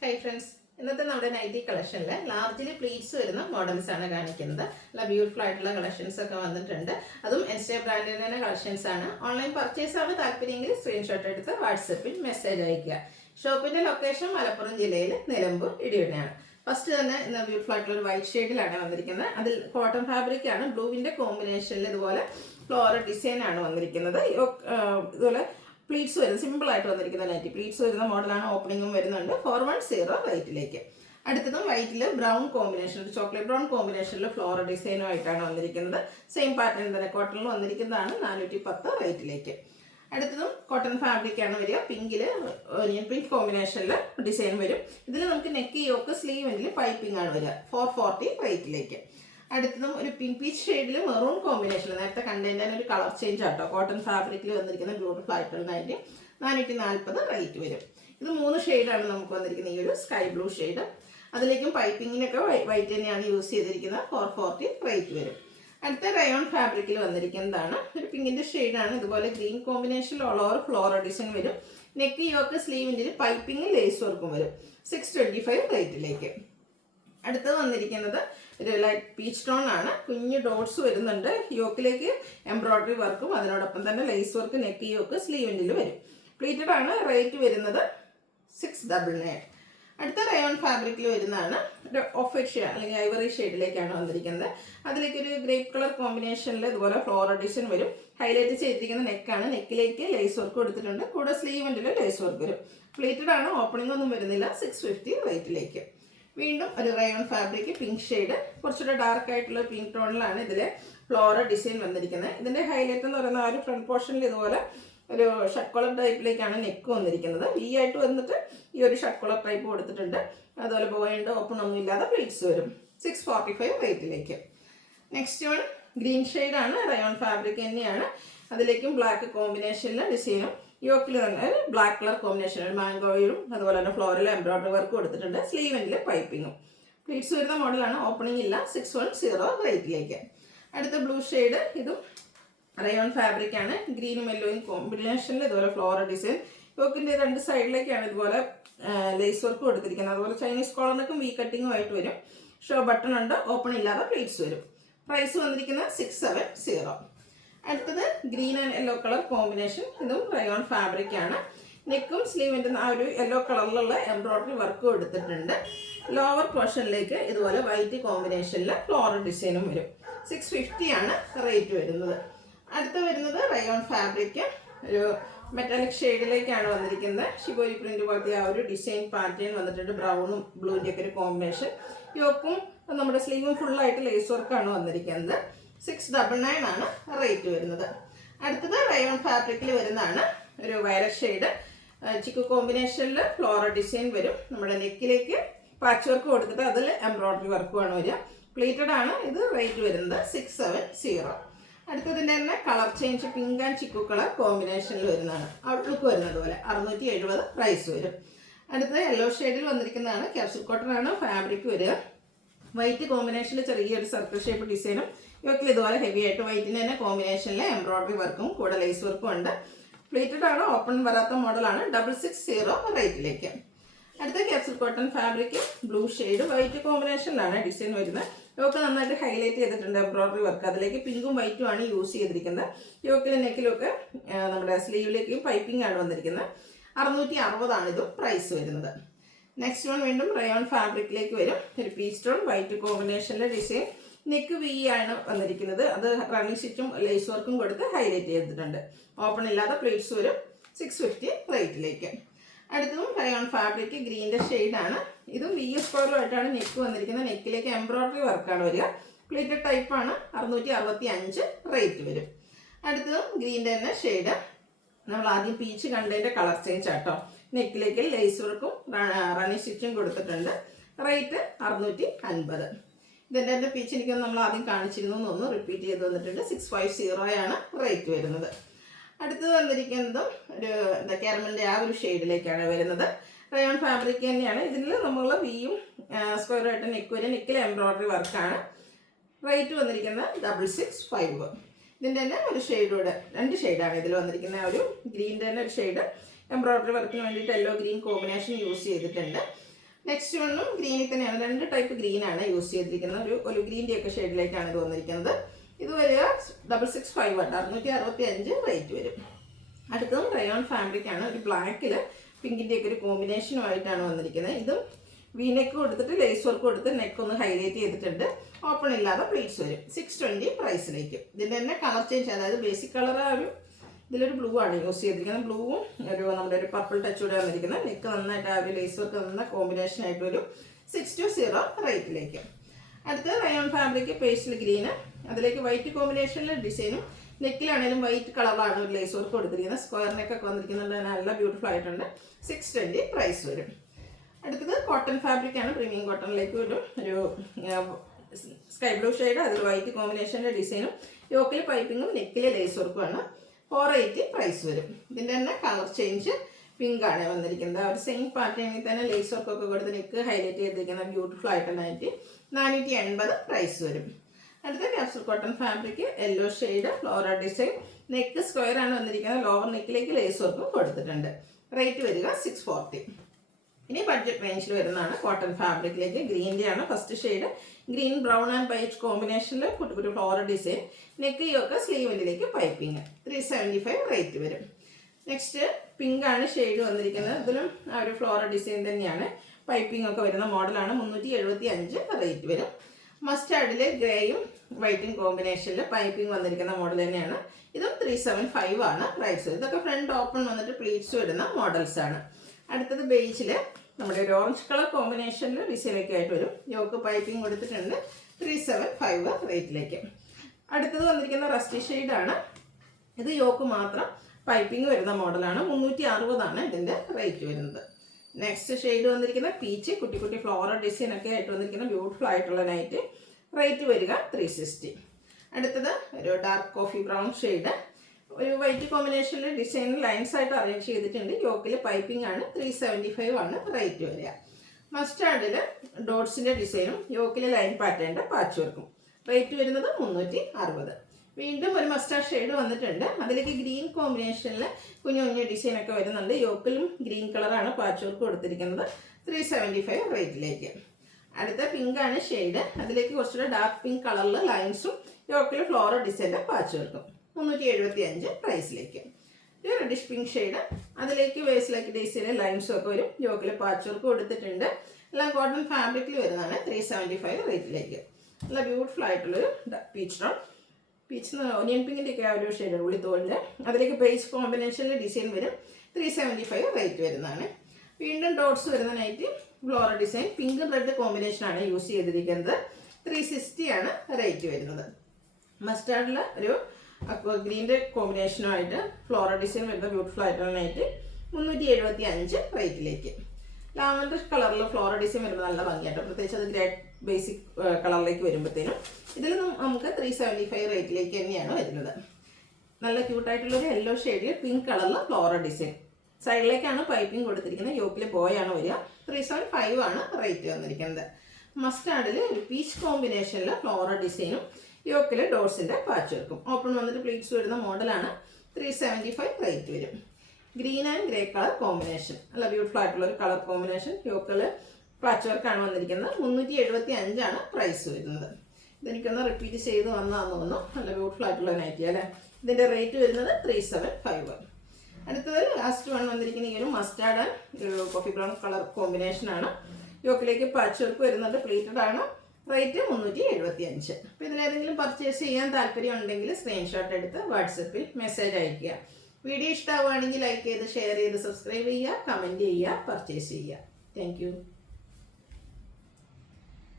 Hi friends, ഇന്നത്തെ നമ്മുടെ nightie കളക്ഷനിൽ largely pleats വരുന്ന മോഡൽസ് ആണ് കാണിക്കുന്നത്. നല്ല ബ്യൂട്ടിഫുൾ ആയിട്ടുള്ള കളക്ഷൻസ് ഒക്കെ വന്നിട്ടുണ്ട്. അതും എൻസ്റ്റേ ബ്രാൻഡിൽ തന്നെ കളക്ഷൻസ് ആണ്. ഓൺലൈൻ പർച്ചേസ് ആണ് താല്പര്യമെങ്കിൽ സ്ക്രീൻഷോട്ട് എടുത്ത് വാട്സപ്പിൽ മെസ്സേജ് അയയ്ക്കുക. ഷോപ്പിന്റെ ലൊക്കേഷൻ മലപ്പുറം ജില്ലയിൽ നിലമ്പൂർ ഇടിവണ്ണയാണ്. ഫസ്റ്റ് തന്നെ ഇന്ന് ബ്യൂട്ടിഫുൾ ആയിട്ടുള്ള ഒരു വൈറ്റ് ഷെയ്ഡിലാണ് വന്നിരിക്കുന്നത്. അതിൽ കോട്ടൺ ഫാബ്രിക് ആണ്. ബ്ലൂവിന്റെ കോമ്പിനേഷനിൽ ഇതുപോലെ ഫ്ലോറൽ ഡിസൈൻ ആണ് വന്നിരിക്കുന്നത്. ഇതുപോലെ പ്ലീറ്റ്സ് വരുന്നത് സിമ്പിൾ ആയിട്ട് വന്നിരിക്കുന്ന നൈറ്റി പ്ലീറ്റ്സ് വരുന്ന മോഡലാണ്. ഓപ്പണിങ്ങും വരുന്നുണ്ട്. 410 റേറ്റിലേക്ക്. അടുത്തതും വൈറ്റിൽ ബ്രൗൺ കോമ്പിനേഷൻ, ചോക്ലേറ്റ് ബ്രൗൺ കോമ്പിനേഷനിൽ ഫ്ലോറൽ ഡിസൈനുമായിട്ടാണ് വന്നിരിക്കുന്നത്. സെയിം പാറ്റേൺ തന്നെ കോട്ടണിൽ വന്നിരിക്കുന്നതാണ്. 410 റേറ്റിലേക്ക്. അടുത്തതും കോട്ടൺ ഫാബ്രിക് ആണ് വരിക. പിങ്കിൽ ഓനിയൻ പിങ്ക് കോമ്പിനേഷനിൽ ഡിസൈൻ വരും. ഇതിൽ നമുക്ക് നെക്ക് യോക്ക് സ്ലീവിൽ പൈപ്പിംഗ് ആണ് വരിക. 440 റേറ്റിലേക്ക്. അടുത്തതും ഒരു പിങ്ക് പീച്ച് ഷെയ്ഡിൽ മെറൂൺ കോമ്പിനേഷൻ, നേരത്തെ കണ്ടതിൻ്റെ ഒരു കളർ ചേഞ്ച് ആട്ടോ. കോട്ടൺ ഫാബ്രിക്കിൽ വന്നിരിക്കുന്ന ബ്യൂട്ടിഫുൾ ആയിട്ടുള്ള നൈറ്റി 440 റേറ്റ് വരും. ഇത് 3 ഷെയ്ഡാണ് നമുക്ക് വന്നിരിക്കുന്നത്. ഈ ഒരു സ്കൈ ബ്ലൂ ഷെയ്ഡ്, അതിലേക്കും പൈപ്പിങ്ങിനൊക്കെ വൈറ്റ് തന്നെയാണ് യൂസ് ചെയ്തിരിക്കുന്നത്. 440 റേറ്റ് വരും. അടുത്ത റയോൺ ഫാബ്രിക്കിൽ വന്നിരിക്കുന്നതാണ്. ഒരു പിങ്കിൻ്റെ ഷെയ്ഡാണ്. ഇതുപോലെ ഗ്രീൻ കോമ്പിനേഷനിൽ ഓൾ ഓവർ ഫ്ലോറൽ ഡിസൈൻ വരും. നെക്ക് യോക്ക് സ്ലീവിൻ്റെ പൈപ്പിംഗ് ലേസ് വർക്കും വരും. 625 റേറ്റിലേക്ക്. അടുത്തത് വന്നിരിക്കുന്നത് ഒരു ലൈറ്റ് പീച്ച് ടോൺ ആണ്. കുഞ്ഞു ഡോട്ട്സ് വരുന്നുണ്ട്. യോക്കിലേക്ക് എംബ്രോയ്ഡറി വർക്കും അതിനോടൊപ്പം തന്നെ ലേസ് വർക്ക് നെക്ക് യോക്ക് സ്ലീവിൻ്റെ വരും. പ്ലീറ്റഡ് ആണ്. റേറ്റ് വരുന്നത് 699. അടുത്ത റയോൺ ഫാബ്രിക്കിൽ വരുന്നതാണ്. ഒരു ഓഫ് വൈറ്റ് ഷെയ്ഡ് അല്ലെങ്കിൽ ഐവറി ഷെയ്ഡിലേക്കാണ് വന്നിരിക്കുന്നത്. അതിലേക്ക് ഒരു ഗ്രേപ്പ് കളർ കോമ്പിനേഷനിൽ ഇതുപോലെ ഫ്ലോറൽ ഡിസൈൻ വരും. ഹൈലൈറ്റ് ചെയ്തിരിക്കുന്ന നെക്കാണ്. നെക്കിലേക്ക് ലേസ് വർക്ക് കൊടുത്തിട്ടുണ്ട്. കൂടെ സ്ലീവിൻ്റെ ലേസ് വർക്ക് വരും. പ്ലീറ്റഡ് ആണ്. ഓപ്പണിംഗ് ഒന്നും വരുന്നില്ല. 650 റേറ്റിലേക്ക്. വീണ്ടും ഒരു റയോൺ ഫാബ്രിക് പിങ്ക് ഷെയ്ഡ്, കുറച്ചുകൂടെ ഡാർക്ക് ആയിട്ടുള്ള പിങ്ക് ടോണിലാണ് ഇതിലെ ഫ്ലോറൽ ഡിസൈൻ വന്നിരിക്കുന്നത്. ഇതിൻ്റെ ഹൈലൈറ്റ് എന്ന് പറയുന്ന ആ ഒരു ഫ്രണ്ട് പോർഷനിൽ ഇതുപോലെ ഒരു ഷർട്ട് കോളർ ടൈപ്പിലേക്കാണ് നെക്ക് വന്നിരിക്കുന്നത്. ഈ ആയിട്ട് വന്നിട്ട് ഈ ഒരു ഷർട്ട് കോളർ ടൈപ്പ് കൊടുത്തിട്ടുണ്ട്. അതുപോലെ ബോയുണ്ട്, ഓപ്പൺ ഒന്നും ഇല്ലാതെ പ്ലീറ്റ്സ് വരും. 645 റേറ്റിലേക്ക്. നെക്സ്റ്റ് വൺ ഗ്രീൻ ഷെയ്ഡാണ്. റയോൺ ഫാബ്രിക് തന്നെയാണ്. അതിലേക്കും ബ്ലാക്ക് കോമ്പിനേഷനിൽ ഡിസൈനും യോക്കിൽ തന്നെ ബ്ലാക്ക് കളർ കോമ്പിനേഷൻ, ഒരു മാംഗോയിലും അതുപോലെ തന്നെ ഫ്ലോറിൽ എംബ്രോയ്ഡറി വർക്ക് കൊടുത്തിട്ടുണ്ട്. സ്ലീവിൽ പൈപ്പിങ്ങും. പ്ലീറ്റ്സ് വരുന്ന മോഡലാണ്. ഓപ്പണിംഗ് ഇല്ല. 610 റേറ്റിലേക്ക്. അടുത്ത ബ്ലൂ ഷെയ്ഡ്, ഇതും റയോൺ ഫാബ്രിക് ആണ്. ഗ്രീനും യെല്ലോയും കോമ്പിനേഷനിൽ ഇതുപോലെ ഫ്ലോറൽ ഡിസൈൻ. യോക്കിൻ്റെ 2 സൈഡിലേക്കാണ് ഇതുപോലെ ലേസ് വർക്ക് കൊടുത്തിരിക്കുന്നത്. അതുപോലെ ചൈനീസ് കോളറിനൊക്കെ വി കട്ടിങ്ങും ആയിട്ട് വരും. ഷോ ബട്ടൺ ഉണ്ട്. ഓപ്പൺ ഇല്ലാതെ പ്ലീറ്റ്സ് വരും. പ്രൈസ് വന്നിരിക്കുന്നത് 670. അടുത്തത് green and yellow colour combination. ഇതും റയോൺ ഫാബ്രിക് ആണ്. നെക്കും സ്ലീവിൻ്റെ ആ ഒരു യെല്ലോ കളറിലുള്ള എംബ്രോയ്ഡറി വർക്ക് കൊടുത്തിട്ടുണ്ട്. ലോവർ പോർഷനിലേക്ക് ഇതുപോലെ വൈറ്റ് കോമ്പിനേഷനിൽ ഫ്ലോറൽ ഡിസൈനും വരും. 650 ആണ് റേറ്റ് വരുന്നത്. അടുത്ത വരുന്നത് റയോൺ ഫാബ്രിക് ഒരു മെറ്റാലിക് ഷെയ്ഡിലേക്കാണ് വന്നിരിക്കുന്നത്. ഷിബോരി പ്രിന്റ് പോലത്തെ ആ ഒരു ഡിസൈൻ പാറ്റേൺ വന്നിട്ടുണ്ട്. ബ്രൗണും ബ്ലൂവിൻ്റെ ഒക്കെ ഒരു കോമ്പിനേഷൻ. യോക്കും നമ്മുടെ സ്ലീവും ഫുള്ളായിട്ട് ലേസ് വർക്കാണ് വന്നിരിക്കുന്നത്. 699 ആണ് റേറ്റ് വരുന്നത്. അടുത്തത് റയോൺ ഫാബ്രിക്കിൽ വരുന്നതാണ്. ഒരു വയലറ്റ് ഷെയ്ഡ് ചിക്കു കോമ്പിനേഷനിൽ ഫ്ലോറൽ ഡിസൈൻ വരും. നമ്മുടെ നെക്കിലേക്ക് പാച്ച് വർക്ക് കൊടുത്തിട്ട് അതിൽ എംബ്രോയ്ഡറി വർക്കുമാണ് വരിക. പ്ലീറ്റഡ് ആണ്. ഇത് റേറ്റ് വരുന്നത് 670. അടുത്തതിൻ്റെ തന്നെ colour change pink and chikoo colour കോമ്പിനേഷനിൽ വരുന്നതാണ്. ഔട്ട്ലുക്ക് വരുന്നത് പോലെ 670 പ്രൈസ് വരും. അടുത്തത് യെല്ലോ ഷെയ്ഡിൽ വന്നിരിക്കുന്നതാണ്. ക്യാപ്സൂൾ കോട്ടൺ ആണ് ഫാബ്രിക് വരിക. വൈറ്റ് കോമ്പിനേഷനിൽ ചെറിയൊരു സർക്കിൾ ഷേപ്പ് ഡിസൈനും യോക്കിൽ ഇതുപോലെ ഹെവി ആയിട്ട് വൈറ്റിന് തന്നെ കോമ്പിനേഷനിൽ എംബ്രോയ്ഡറി വർക്കും കൂടെ ലേസ് വർക്കും ഉണ്ട്. പ്ലീറ്റഡ് ആണ്. ഓപ്പൺ വരാത്ത മോഡലാണ്. 660 റേറ്റിലേക്ക്. അടുത്ത capsule cotton fabric blue shade white കോമ്പിനേഷനിലാണ് ഡിസൈൻ വരുന്നത്. യോക്ക് നന്നായിട്ട് ഹൈലൈറ്റ് ചെയ്തിട്ടുണ്ട് എംബ്രോയ്ഡറി വർക്ക്. അതിലേക്ക് പിങ്കും വൈറ്റും ആണ് യൂസ് ചെയ്തിരിക്കുന്നത്. യോക്കിലും നെക്കിലൊക്കെ നമ്മുടെ സ്ലീവിലേക്കും പൈപ്പിംഗ് ആണ് വന്നിരിക്കുന്നത്. 660 ആണ് ഇതും പ്രൈസ് വരുന്നത്. നെക്സ്റ്റ് വൺ വീണ്ടും റയോൺ ഫാബ്രിക്കിലേക്ക് വരും. ഒരു പീച്ച് ടോൺ വൈറ്റ് കോമ്പിനേഷനിലെ ഡിസൈൻ. നെക്ക് വി ആണ് വന്നിരിക്കുന്നത്. അത് റണ്ണിങ് സ്റ്റിച്ചും ലേസ് വർക്കും കൊടുത്ത് ഹൈലൈറ്റ് ചെയ്തിട്ടുണ്ട്. ഓപ്പൺ ഇല്ലാതെ പ്ലീറ്റ്സ് വരും. 650 റേറ്റിലേക്ക്. അടുത്തതും റയോൺ ഫാബ്രിക് ഗ്രീൻ്റെ ഷെയ്ഡാണ്. ഇതും വി സ്ക്വയറുമായിട്ടാണ് നെക്ക് വന്നിരിക്കുന്നത്. നെക്കിലേക്ക് എംബ്രോയ്ഡറി വർക്കാണ് വരിക. പ്ലീറ്റഡ് ടൈപ്പാണ്. 665 റേറ്റ് വരും. അടുത്തതും ഗ്രീൻ്റെ തന്നെ ഷെയ്ഡ്. നമ്മൾ ആദ്യം പീച്ച് കണ്ടതിൻ്റെ കളർ ചേഞ്ച് ആട്ടോ. നെക്കിലേക്ക് ലേസ് വർക്കും റണ്ണിങ് സ്റ്റിച്ചും കൊടുത്തിട്ടുണ്ട്. റേറ്റ് 650. ഇതിൻ്റെ തന്നെ പീച്ച് എനിക്കൊന്ന് നമ്മൾ ആദ്യം കാണിച്ചിരുന്നു എന്നൊന്ന് റിപ്പീറ്റ് ചെയ്ത് വന്നിട്ടുണ്ട്. 650 ആണ് റേറ്റ് വരുന്നത്. അടുത്തത് വന്നിരിക്കുന്നതും ഒരു കാരമലിൻ്റെ ആ ഒരു ഷെയ്ഡിലേക്കാണ് വരുന്നത്. റയോൺ ഫാബ്രിക് തന്നെയാണ്. ഇതിൽ നമ്മൾ വിയും സ്ക്വയറുമായിട്ട് നെക്ക് വരും. നെക്കിൽ എംബ്രോയ്ഡറി വർക്കാണ്. റേറ്റ് വന്നിരിക്കുന്നത് 665. ഇതിൻ്റെ തന്നെ ഒരു ഷെയ്ഡൂടെ 2 ഷെയ്ഡാണ് ഇതിൽ വന്നിരിക്കുന്നത്. ഒരു ഗ്രീൻ്റെ തന്നെ ഒരു ഷെയ്ഡ് എംബ്രോയ്ഡറി വർക്കിന് വേണ്ടിയിട്ട് യെല്ലോ ഗ്രീൻ കോമ്പിനേഷൻ യൂസ് ചെയ്തിട്ടുണ്ട്. നെക്സ്റ്റ് വണ്ണും ഗ്രീനിൽ തന്നെയാണ്. 2 ടൈപ്പ് ഗ്രീനാണ് യൂസ് ചെയ്തിരിക്കുന്നത്. ഒരു ഗ്രീൻ്റെ ഒക്കെ ഷെയ്ഡിലേക്കാണ് ഇത് വന്നിരിക്കുന്നത്. ഇത് വരിക 665 ആണ്, 665 റേറ്റ് വരും. അടുത്തതും റയോൺ ഫാബ്രിക് ആണ്. ഒരു ബ്ലാക്കിൽ പിങ്കിൻ്റെ ഒക്കെ ഒരു കോമ്പിനേഷനുമായിട്ടാണ് വന്നിരിക്കുന്നത്. ഇതും വീനെക്ക് കൊടുത്തിട്ട് ലേസ് വർക്ക് കൊടുത്ത് നെക്ക് ഒന്ന് ഹൈലൈറ്റ് ചെയ്തിട്ടുണ്ട്. ഓപ്പൺ ഇല്ലാതെ പ്ലീറ്റ്സ് വരും. 620 പ്രൈസിലേക്ക്. ഇതിൻ്റെ തന്നെ കളർ ചേഞ്ച്, അതായത് ബേസിക് കളർ ഇതിലൊരു ബ്ലൂ ആണ് യൂസ് ചെയ്തിരിക്കുന്നത്. ബ്ലൂവും നമ്മുടെ ഒരു പർപ്പിൾ ടച്ച് കൂടെ വന്നിരിക്കുന്നത്. നെക്ക് നന്നായിട്ട് ആ ഒരു ലേസ് വർക്ക് നന്ന കോമ്പിനേഷൻ ആയിട്ട് ഒരു 620 റേറ്റിലേക്ക്. അടുത്ത് റയോൺ ഫാബ്രിക് പേസ്റ്റൽ ഗ്രീന്, അതിലേക്ക് വൈറ്റ് കോമ്പിനേഷനിലെ ഡിസൈനും നെക്കിലാണെങ്കിലും വൈറ്റ് കളറാണ് ഒരു ലേസ് വർക്ക് കൊടുത്തിരിക്കുന്നത്. സ്ക്വയർ നെക്കൊക്കെ വന്നിരിക്കുന്നുണ്ട്, നല്ല ബ്യൂട്ടിഫുൾ ആയിട്ടുണ്ട്. 620 പ്രൈസ് വരും. അടുത്തത് കോട്ടൺ ഫാബ്രിക് ആണ്. പ്രീമിയം കോട്ടണിലേക്ക് ഒരു സ്കൈ ബ്ലൂ ഷെയ്ഡ്, അതിൽ വൈറ്റ് കോമ്പിനേഷൻ്റെ ഡിസൈനും യോക്കിൽ പൈപ്പിങ്ങും നെക്കിലെ ലേസ് വർക്കുമാണ്. 480 പ്രൈസ് വരും. ഇതിൻ്റെ തന്നെ കളർ ചേഞ്ച് പിങ്ക് ആണ് വന്നിരിക്കുന്നത്. ആ ഒരു സെയിം പാറ്റേണിൽ തന്നെ ലേസ് വർക്കൊക്കെ കൊടുത്ത് നെക്ക് ഹൈലൈറ്റ് ചെയ്തിരിക്കുന്ന ബ്യൂട്ടിഫുൾ ആയിട്ടുള്ളതായിട്ട് 480 പ്രൈസ് വരും. അടുത്ത capsule cotton fabric yellow shade, floral design, neck square ആണ് വന്നിരിക്കുന്നത്. ലോവർ നെക്കിലേക്ക് ലേസ് വർക്കും കൊടുത്തിട്ടുണ്ട്. റേറ്റ് വരിക 640. ഇനി ബഡ്ജറ്റ് റേഞ്ചിൽ വരുന്നതാണ് കോട്ടൺ ഫാബ്രിക്കിലേക്ക്. ഗ്രീൻ്റെ ആണ് first shade. Green brown and white കോമ്പിനേഷനിൽ ഒരു ഫ്ലോറൽ ഡിസൈൻ, നെക്ക് യൊക്കെ സ്ലീവിലേക്ക് പൈപ്പിങ്. 375 റേറ്റ് വരും. നെക്സ്റ്റ് പിങ്ക് ആണ് ഷെയ്ഡ് വന്നിരിക്കുന്നത്. ഇതിലും ആ ഒരു ഫ്ലോറൽ ഡിസൈൻ തന്നെയാണ്. പൈപ്പിംഗ് ഒക്കെ വരുന്ന മോഡലാണ്. 375 റേറ്റ് വരും. മസ്റ്റാർഡിൽ ഗ്രേയും വൈറ്റും കോമ്പിനേഷനിൽ പൈപ്പിംഗ് വന്നിരിക്കുന്ന മോഡൽ തന്നെയാണ്. ഇതും 375 ആണ് പ്രൈസ്. ഇതൊക്കെ ഫ്രണ്ട് ഓപ്പൺ വന്നിട്ട് പ്ലീറ്റ്സ് വരുന്ന മോഡൽസ് ആണ്. അടുത്തത് ബേജിൽ നമ്മുടെ ഒരു ഓറഞ്ച് കളർ കോമ്പിനേഷനിൽ ഡിസൈനൊക്കെ ആയിട്ട് വരും. യോക്ക് പൈപ്പിംഗ് കൊടുത്തിട്ടുണ്ട്. 375 റേറ്റിലേക്ക്. അടുത്തത് വന്നിരിക്കുന്ന റസ്റ്റി ഷെയ്ഡാണ്. ഇത് യോക്ക് മാത്രം പൈപ്പിംഗ് വരുന്ന മോഡലാണ്. 360 ആണ് ഇതിൻ്റെ റേറ്റ് വരുന്നത്. നെക്സ്റ്റ് ഷെയ്ഡ് വന്നിരിക്കുന്ന പീച്ച്, കുട്ടി കുട്ടി ഫ്ലോറൽ ഡിസൈൻ ഒക്കെ ആയിട്ട് വന്നിരിക്കുന്ന ബ്യൂട്ടിഫുൾ ആയിട്ടുള്ള നൈറ്റ്. റേറ്റ് വരിക 360. അടുത്തത് ഒരു ഡാർക്ക് കോഫി ബ്രൗൺ ഷെയ്ഡ്, ഒരു വൈറ്റ് കോമ്പിനേഷനിൽ ഡിസൈൻ ലൈൻസ് ആയിട്ട് അറേഞ്ച് ചെയ്തിട്ടുണ്ട്. യോക്കിൽ പൈപ്പിംഗ് ആണ്. 375 ആണ് റേറ്റ് വരിക. മസ്റ്റാർഡിൽ ഡോട്ട്സിൻ്റെ ഡിസൈനും യോക്കിൽ ലൈൻ പാറ്റേണിൻ്റെ പാച്ച് വർക്കും. റേറ്റ് വരുന്നത് 360. വീണ്ടും ഒരു മസ്റ്റാർഡ് ഷെയ്ഡ് വന്നിട്ടുണ്ട്. അതിലേക്ക് ഗ്രീൻ കോമ്പിനേഷനിൽ കുഞ്ഞു കുഞ്ഞു ഡിസൈനൊക്കെ വരുന്നുണ്ട്. യോക്കിലും ഗ്രീൻ കളറാണ് പാച്ച് വർക്ക് കൊടുത്തിരിക്കുന്നത്. 375 റേറ്റിലേക്ക്. അടുത്ത പിങ്ക് ആണ് ഷെയ്ഡ്. അതിലേക്ക് കുറച്ചുകൂടെ ഡാർക്ക് പിങ്ക് കളറിൽ ലൈൻസും യോക്കിൽ ഫ്ലോറൽ ഡിസൈൻ്റെ പാച്ച് വർക്കും. 375 പ്രൈസിലേക്ക്. ഒരു റെഡിഷ് പിങ്ക് ഷെയ്ഡ്, അതിലേക്ക് വേസിലേക്ക് ഡിസൈന് ലൈൻസും ഒക്കെ വരും. യോക്കിൽ പാച്ച് വർക്ക് കൊടുത്തിട്ടുണ്ട്. എല്ലാം കോട്ടൺ ഫാബ്രിക്കിൽ വരുന്നതാണ്. 375 റേറ്റിലേക്ക്. നല്ല ബ്യൂട്ടിഫുൾ ആയിട്ടുള്ളൊരു പീച്ച് ടോൺ, പീച്ച് ഒനിയൻ പിങ്കിൻ്റെ ഒക്കെ ആ ഒരു ഷെയ്ഡ് ഉള്ളിത്തോളിൻ്റെ. അതിലേക്ക് ബേസ് കോമ്പിനേഷനിൽ ഡിസൈൻ വരും. 375 റേറ്റ് വരുന്നതാണ്. വീണ്ടും ഡോട്ട്സ് വരുന്ന night floral design, pink red കോമ്പിനേഷനാണ് യൂസ് ചെയ്തിരിക്കുന്നത്. 360 ആണ് റേറ്റ് വരുന്നത്. മസ്റ്റാർഡിൽ ഒരു ഗ്രീൻ്റെ കോമ്പിനേഷനുമായിട്ട് ഫ്ലോറൽ ഡിസൈൻ വരുന്ന ബ്യൂട്ടിഫുൾ ആയിട്ടുള്ള നൈറ്റ്. 375 റേറ്റിലേക്ക്. ലാവൻഡർ കളറിൽ ഫ്ലോറൽ ഡിസൈൻ വരുമ്പോൾ നല്ല ഭംഗിയായിട്ട്, പ്രത്യേകിച്ച് അത് ഗ്രേ ബേസിക് കളറിലേക്ക് വരുമ്പോഴത്തേനും. ഇതിൽ നമുക്ക് 375 റേറ്റിലേക്ക് തന്നെയാണ് വരുന്നത്. നല്ല ക്യൂട്ടായിട്ടുള്ളൊരു യെല്ലോ ഷെയ്ഡിൽ പിങ്ക് കളറിൽ ഫ്ലോറൽ ഡിസൈൻ. സൈഡിലേക്കാണ് പൈപ്പിംഗ് കൊടുത്തിരിക്കുന്നത്. യോക്കിൽ ബോയാണ് വരിക. 375 ആണ് റേറ്റ് വന്നിരിക്കുന്നത്. മസ്റ്റാർഡിൽ ഒരു പീച്ച് കോമ്പിനേഷനിൽ ഫ്ലോറൽ ഡിസൈനും യോക്കിൽ ഡോട്ട്സിൻ്റെ പാച്ച് വർക്കും. ഓപ്പൺ വന്നിട്ട് പ്ലീറ്റ്സ് വരുന്ന മോഡലാണ്. 375 റേറ്റ് വരും. Green and grey colour combination, നല്ല ബ്യൂട്ടിഫുൾ ആയിട്ടുള്ള ഒരു കളർ കോമ്പിനേഷൻ. യോക്കിൽ പാച്ച് വർക്കാണ് വന്നിരിക്കുന്നത്. 375 ആണ് പ്രൈസ് വരുന്നത്. ഇതെനിക്കൊന്ന് റിപ്പീറ്റ് ചെയ്ത് വന്നതാണെന്ന് തോന്നുന്നു. നല്ല ബ്യൂട്ടിഫുൾ ആയിട്ടുള്ള നൈറ്റി അല്ലേ. ഇതിൻ്റെ റേറ്റ് വരുന്നത് 375. അടുത്തത് ലാസ്റ്റ് വൺ വന്നിരിക്കുന്ന ഈ ഒരു mustard and coffee brown colour കോമ്പിനേഷനാണ്. യോക്കിലേക്ക് പാച്ച് വർക്ക് വരുന്നുണ്ട്. പ്ലീറ്റഡ് ആണ്. റേറ്റ് 375. അപ്പോൾ ഇതിലേതെങ്കിലും പർച്ചേസ് ചെയ്യാൻ താല്പര്യം ഉണ്ടെങ്കിൽ സ്ക്രീൻഷോട്ട് എടുത്ത് വാട്സപ്പിൽ മെസ്സേജ് അയയ്ക്കുക. വീഡിയോ ഇഷ്ടമാവുകയാണെങ്കിൽ ലൈക്ക് ചെയ്ത് ഷെയർ ചെയ്ത് സബ്സ്ക്രൈബ് ചെയ്യുക, കമൻറ്റ് ചെയ്യുക, പർച്ചേസ് ചെയ്യുക. താങ്ക്